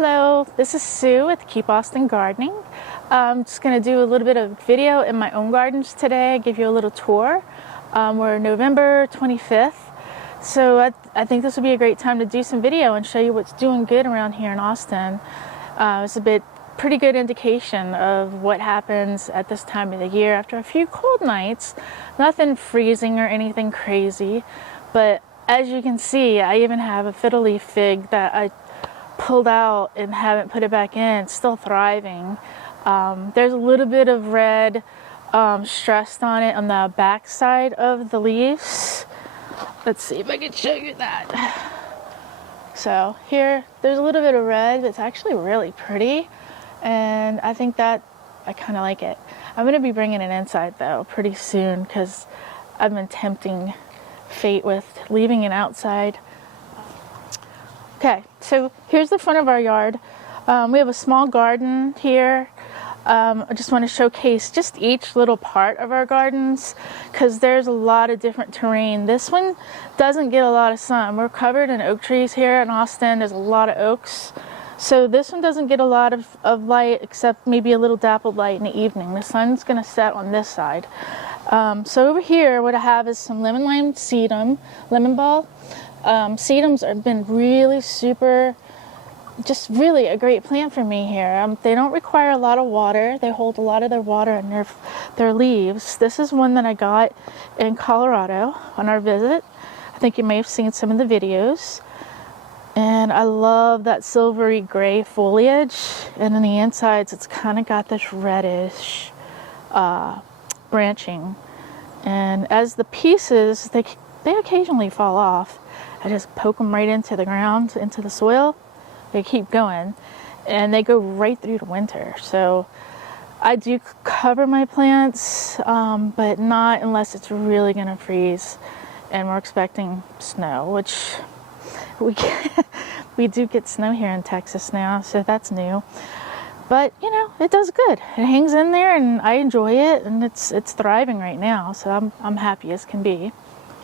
Hello, this is Sue with Keep Austin Gardening. I'm just going to do a little bit of video in my own gardens today, give you a little tour. We're November 25th, so I think this would be a great time to do some video and show you what's doing good around here in Austin. It's a pretty good indication of what happens at this time of the year after a few cold nights. Nothing freezing or anything crazy, but as you can see, I even have a fiddle leaf fig that I pulled out and haven't put it back in. It's still thriving. There's a little bit of red stressed on it on the back side of the leaves. Let's see if I can show you that. So here, there's a little bit of red that's actually really pretty, and I think that I kind of like it. I'm going to be bringing it inside though pretty soon because I've been tempting fate with leaving it outside. Okay, so here's the front of our yard. We have a small garden here. I just want to showcase just each little part of our gardens because there's a lot of different terrain. This one doesn't get a lot of sun. We're covered in oak trees here in Austin. There's a lot of oaks. So this one doesn't get a lot of light except maybe a little dappled light in the evening. The sun's going to set on this side. So over here what I have is some lemon lime sedum, lemon ball. Sedums have been really just really a great plant for me here. They don't require a lot of water. They hold a lot of their water in their leaves. This is one that I got in Colorado on our visit. I think you may have seen some of the videos. And I love that silvery gray foliage. And on the insides, it's kind of got this reddish branching. And as the pieces, they occasionally fall off. I just poke them right into the ground, into the soil. They keep going, and they go right through the winter. So I do cover my plants, but not unless it's really going to freeze. And we're expecting snow, which we do get snow here in Texas now, so that's new. But you know, it does good. It hangs in there, and I enjoy it, and it's thriving right now. So I'm happy as can be.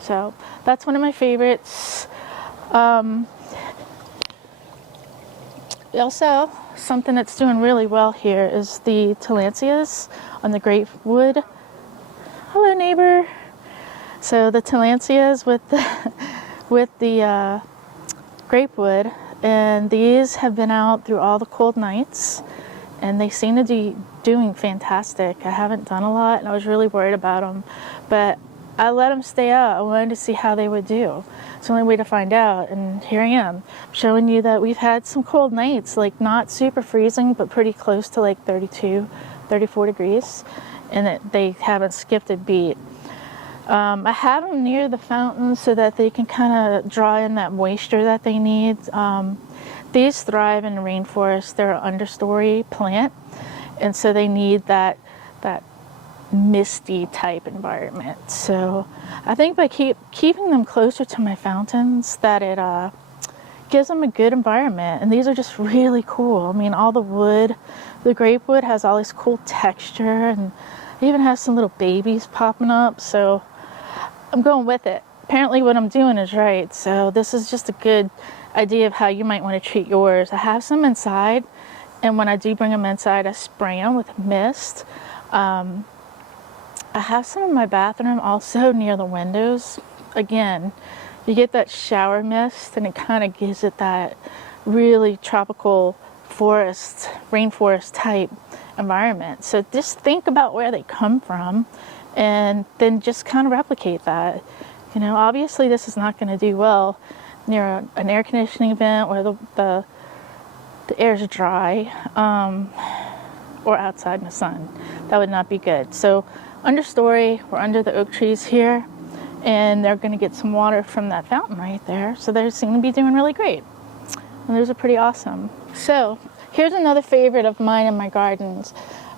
So that's one of my favorites. Also, something that's doing really well here is the Tillansias on the grapewood. Hello, neighbor. So the Tillansias with the grapewood, and these have been out through all the cold nights, and they seem to be doing fantastic. I haven't done a lot, and I was really worried about them, but I let them stay out. I wanted to see how they would do. It's the only way to find out, and here I am showing you that we've had some cold nights, like not super freezing but pretty close to like 32, 34 degrees, and that they haven't skipped a beat. I have them near the fountain so that they can kind of draw in that moisture that they need. These thrive in the rainforest. They're an understory plant, and so they need that misty type environment. So I think by keeping them closer to my fountains that it gives them a good environment. And these are just really cool. I mean, all the wood, the grapewood has all this cool texture, and it even has some little babies popping up. So I'm going with it. Apparently what I'm doing is right. So this is just a good idea of how you might want to treat yours. I have some inside, and when I do bring them inside, I spray them with mist. I have some in my bathroom also near the windows. Again, you get that shower mist, and it kind of gives it that really tropical forest, rainforest type environment. So just think about where they come from, and then just kind of replicate that. You know, obviously this is not going to do well near an air conditioning vent where the air's dry, or outside in the sun. That would not be good. So understory, we're under the oak trees here, and they're going to get some water from that fountain right there. So they seem to be doing really great, and those are pretty awesome. So here's another favorite of mine in my gardens.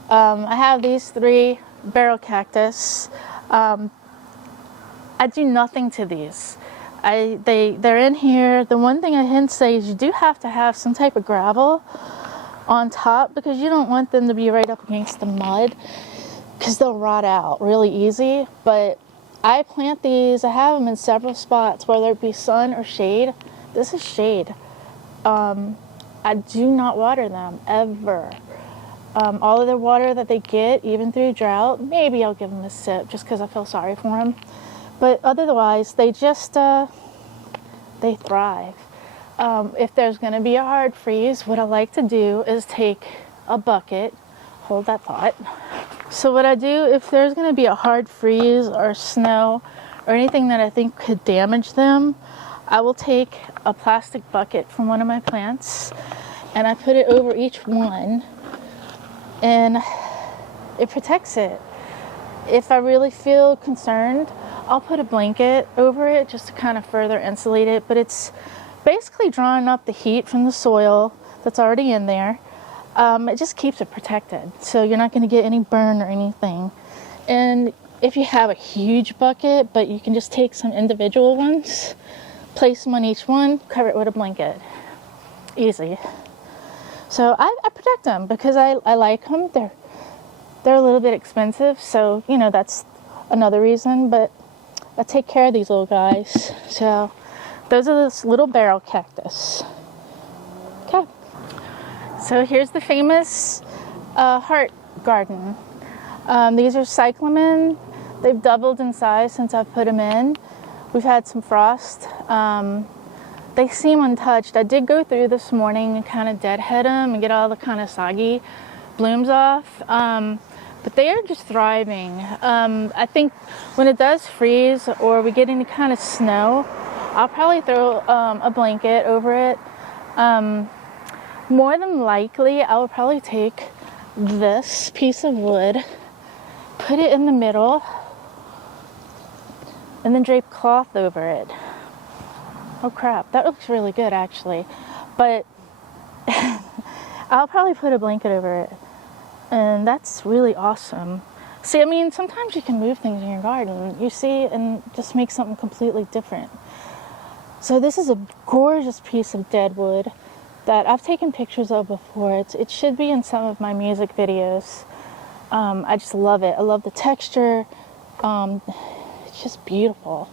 I have these 3 barrel cactus. I do nothing to these. They're in here. The one thing I can say is you do have to have some type of gravel on top because you don't want them to be right up against the mud, because they'll rot out really easy. But I plant these, I have them in several spots, whether it be sun or shade. This is shade. I I do not water them, ever. All of the water that they get, even through drought, maybe I'll give them a sip just because I feel sorry for them. But otherwise, they just, they thrive. If there's going to be a hard freeze, what I like to do is take a bucket, hold that thought. So what I do, if there's going to be a hard freeze or snow or anything that I think could damage them, I will take a plastic bucket from one of my plants and I put it over each one, and it protects it. If I really feel concerned, I'll put a blanket over it just to kind of further insulate it, but it's basically drawing up the heat from the soil that's already in there. It just keeps it protected, so you're not going to get any burn or anything. And if you have a huge bucket, but you can just take some individual ones, place them on each one, cover it with a blanket. Easy. So I protect them because I like them. They're a little bit expensive, so you know that's another reason, but I take care of these little guys. So those are this little barrel cactus. Okay. So here's the famous heart garden. These are cyclamen. They've doubled in size since I've put them in. We've had some frost. They seem untouched. I did go through this morning and kind of deadhead them and get all the kind of soggy blooms off. But they are just thriving. I think when it does freeze or we get any kind of snow, I'll probably throw a blanket over it. More than likely, I will probably take this piece of wood, put it in the middle, and then drape cloth over it. Oh crap, that looks really good actually. But I'll probably put a blanket over it. And that's really awesome. See, I mean, sometimes you can move things in your garden, you see, and just make something completely different. So this is a gorgeous piece of dead wood that I've taken pictures of before. It should be in some of my music videos. I just love it. I love the texture. It's just beautiful.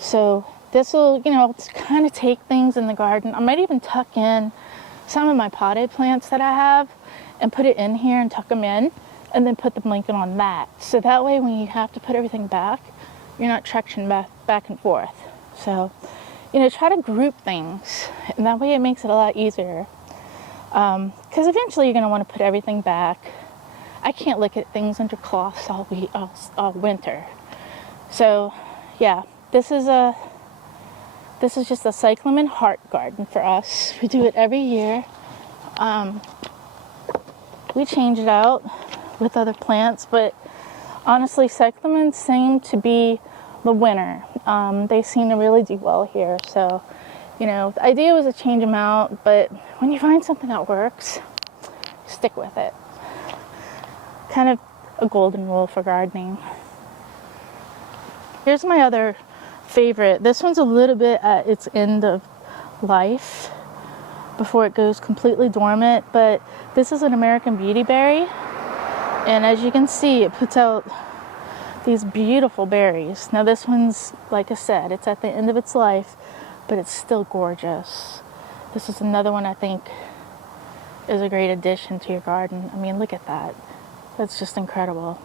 So this will, you know, kind of take things in the garden. I might even tuck in some of my potted plants that I have and put it in here and tuck them in, and then put the blanket on that. So that way when you have to put everything back, you're not trekking back and forth. So, you know, try to group things, and that way it makes it a lot easier. Because eventually you're going to want to put everything back. I can't look at things under cloths all winter. So, yeah, this is just a cyclamen heart garden for us. We do it every year. We change it out with other plants, but honestly, cyclamen seem to be the winner. They seem to really do well here. So, you know, the idea was to change them out, but when you find something that works, stick with it. Kind of a golden rule for gardening. Here's my other favorite. This one's a little bit at its end of life before it goes completely dormant, but this is an American beautyberry, and as you can see, it puts out these beautiful berries. Now this one's, like I said, it's at the end of its life, but it's still gorgeous. This is another one I think is a great addition to your garden. I mean, look at that. That's just incredible.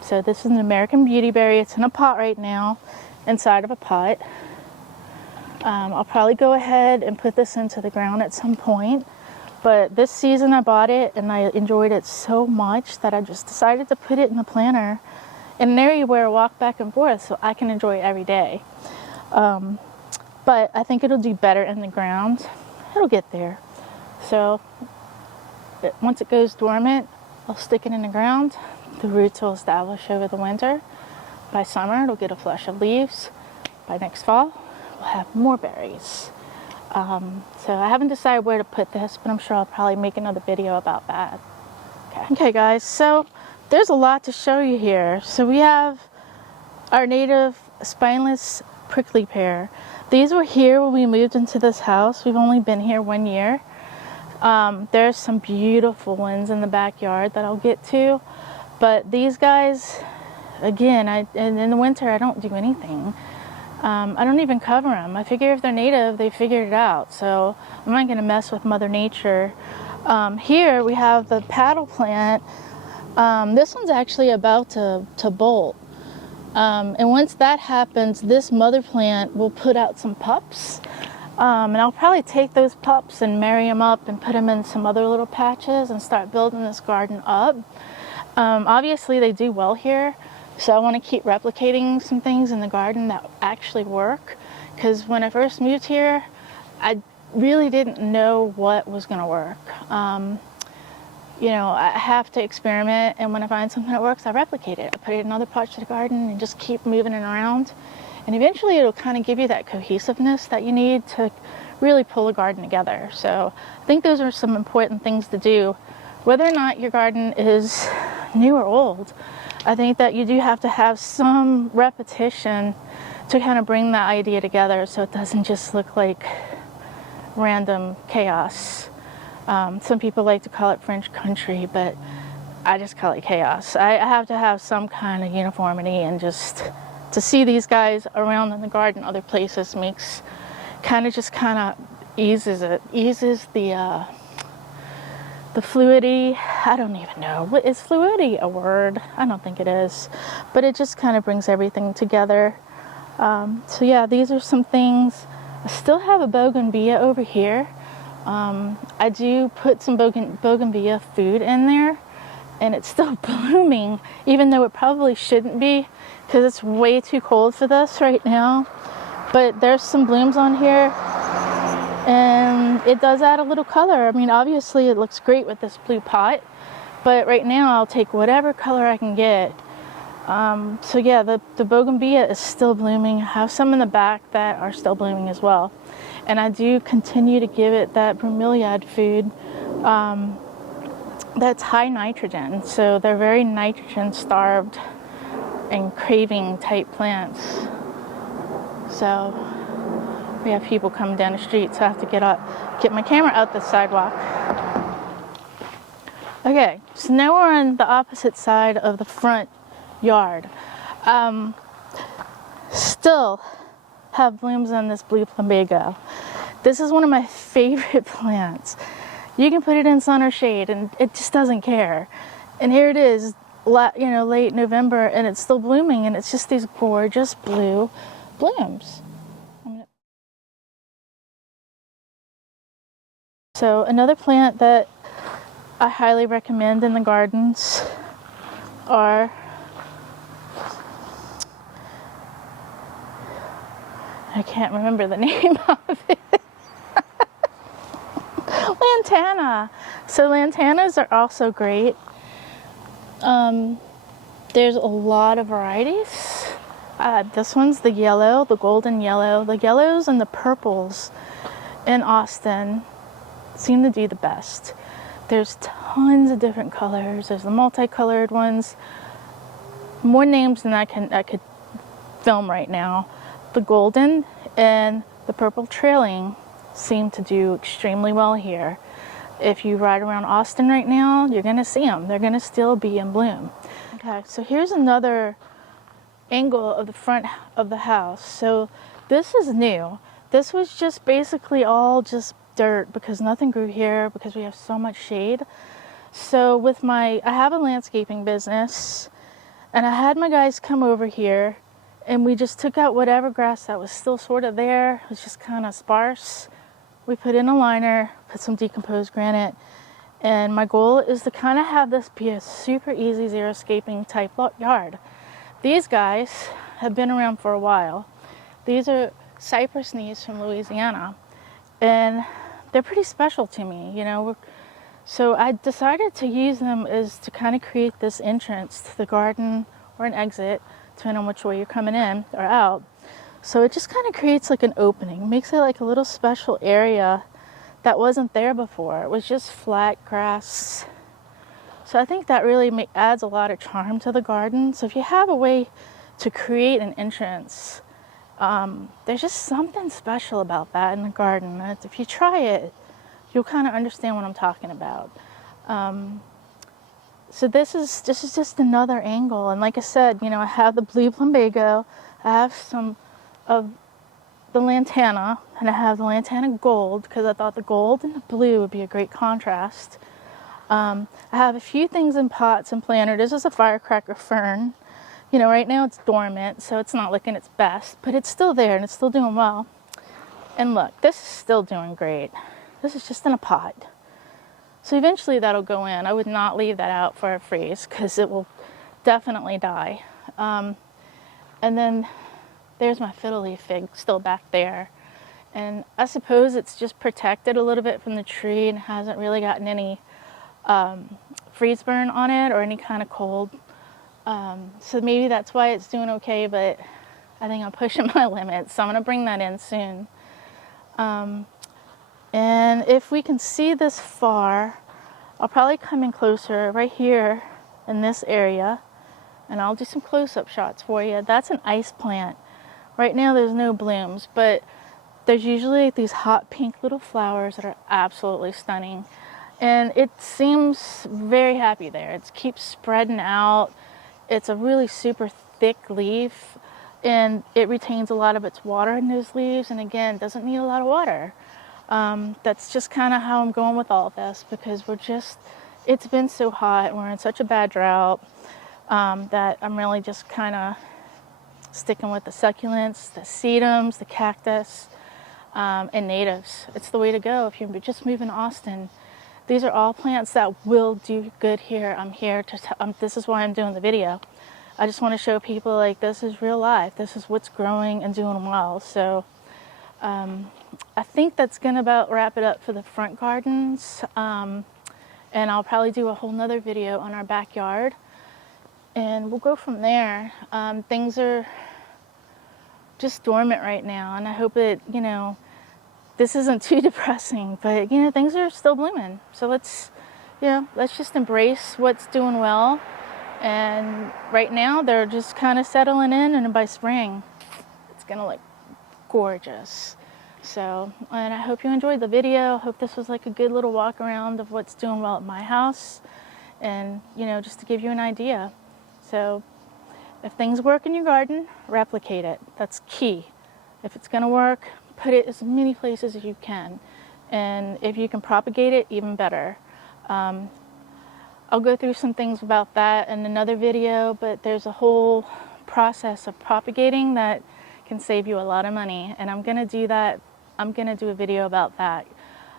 So this is an American beautyberry. It's in a pot right now, inside of a pot. I'll probably go ahead and put this into the ground at some point, but this season I bought it and I enjoyed it so much that I just decided to put it in the planter in an area where I walk back and forth so I can enjoy it every day. But I think it'll do better in the ground. It'll get there. So once it goes dormant, I'll stick it in the ground. The roots will establish over the winter. By summer, it'll get a flush of leaves. By next fall, we'll have more berries. So I haven't decided where to put this, but I'm sure I'll probably make another video about that. Okay guys, so there's a lot to show you here. So we have our native spineless prickly pear. These were here when we moved into this house. We've only been here 1 year. There's some beautiful ones in the backyard that I'll get to, but these guys, again, in the winter I don't do anything. I don't even cover them. I figure if they're native, they figured it out. So I'm not going to mess with Mother Nature. Here we have the paddle plant. This one's actually about to bolt. And once that happens, this mother plant will put out some pups. And I'll probably take those pups and marry them up and put them in some other little patches and start building this garden up. Obviously they do well here, so I want to keep replicating some things in the garden that actually work, because when I first moved here I really didn't know what was going to work. You know, I have to experiment, and when I find something that works, I replicate it. I put it in other parts of the garden and just keep moving it around, and eventually it'll kind of give you that cohesiveness that you need to really pull a garden together. So I think those are some important things to do. Whether or not your garden is new or old, I think that you do have to have some repetition to kind of bring that idea together so it doesn't just look like random chaos. Some people like to call it French country, but I just call it chaos. I have to have some kind of uniformity, and just to see these guys around in the garden other places makes kind of eases the fluidity. I don't even know. Is fluidity a word? I don't think it is, but it just kind of brings everything together. So yeah, these are some things. I still have a bougainvillea over here. I do put some bougainvillea food in there, and it's still blooming, even though it probably shouldn't be, because it's way too cold for this right now. But there's some blooms on here, and it does add a little color. I mean, obviously it looks great with this blue pot, but right now I'll take whatever color I can get. So yeah, the bougainvillea is still blooming. I have some in the back that are still blooming as well. And I do continue to give it that bromeliad food that's high nitrogen. So they're very nitrogen starved and craving type plants. So we have people coming down the street, so I have to get my camera out the sidewalk. Okay, so now we're on the opposite side of the front yard. Still have blooms on this blue plumbago. This is one of my favorite plants. You can put it in sun or shade and it just doesn't care. And here it is, late November, and it's still blooming, and it's just these gorgeous blue blooms. So another plant that I highly recommend in the gardens are I can't remember the name of it. Lantana. So lantanas are also great. There's a lot of varieties. This one's the yellow, the golden yellow. The yellows and the purples in Austin seem to do the best. There's tons of different colors. There's the multicolored ones. More names than I could film right now. The golden and the purple trailing seem to do extremely well here. If you ride around Austin right now, you're going to see them. They're going to still be in bloom. Okay, so here's another angle of the front of the house. So this is new. This was just basically all just dirt because nothing grew here because we have so much shade. So I have a landscaping business, and I had my guys come over here, and we just took out whatever grass that was still sort of there. It was just kind of sparse. We put in a liner, put some decomposed granite, and my goal is to kind of have this be a super easy xeriscaping type yard. These guys have been around for a while. These are cypress knees from Louisiana, and they're pretty special to me, So I decided to use them as to kind of create this entrance to the garden, or an exit, depending on which way you're coming in or out. So it just kind of creates like an opening, makes it like a little special area that wasn't there before. It was just flat grass. So I think that really adds a lot of charm to the garden. So if you have a way to create an entrance, there's just something special about that in the garden. If you try it, you'll kind of understand what I'm talking about. So this is just another angle. And like I said, I have the blue plumbago. I have some of the lantana, and I have the lantana gold because I thought the gold and the blue would be a great contrast. I have a few things in pots and planter. This is a firecracker fern. You know, right now it's dormant, so it's not looking its best, but it's still there and it's still doing well. And look, this is still doing great. This is just in a pot. So eventually that'll go in. I would not leave that out for a freeze because it will definitely die. And then there's my fiddle leaf fig still back there. And I suppose it's just protected a little bit from the tree and hasn't really gotten any freeze burn on it or any kind of cold. So maybe that's why it's doing okay, but I think I'm pushing my limits. So I'm going to bring that in soon. And if we can see this far, I'll probably come in closer right here in this area, and I'll do some close-up shots for you. That's an ice plant. Right now there's no blooms, but there's usually these hot pink little flowers that are absolutely stunning. And it seems very happy there. It keeps spreading out. It's a really super thick leaf, and it retains a lot of its water in those leaves, and again, doesn't need a lot of water. That's just kind of how I'm going with all this, because it's been so hot and we're in such a bad drought that I'm really just kind of sticking with the succulents, the sedums, the cactus, and natives. It's the way to go if you're just moving to Austin. These are all plants that will do good here. I'm here to, this is why I'm doing the video. I just want to show people like this is real life. This is what's growing and doing well. So I think that's going to about wrap it up for the front gardens. And I'll probably do a whole nother video on our backyard. And we'll go from there. Things are just dormant right now. And I hope that, you know, this isn't too depressing, but you know, things are still blooming. So let's just embrace what's doing well. And right now they're just kind of settling in, and by spring, it's gonna look gorgeous. So, and I hope you enjoyed the video. I hope this was like a good little walk around of what's doing well at my house, and you know, just to give you an idea. So if things work in your garden, replicate it. That's key. If it's gonna work, put it as many places as you can, and if you can propagate it, even better. I'll go through some things about that in another video, but there's a whole process of propagating that can save you a lot of money, and I'm gonna do that. I'm gonna do a video about that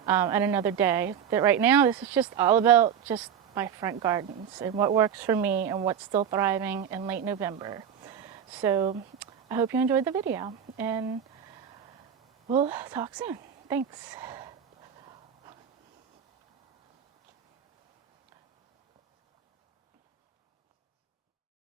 at another day. That right now, this is just all about just my front gardens and what works for me and what's still thriving in late November. So I hope you enjoyed the video, and we'll talk soon. Thanks.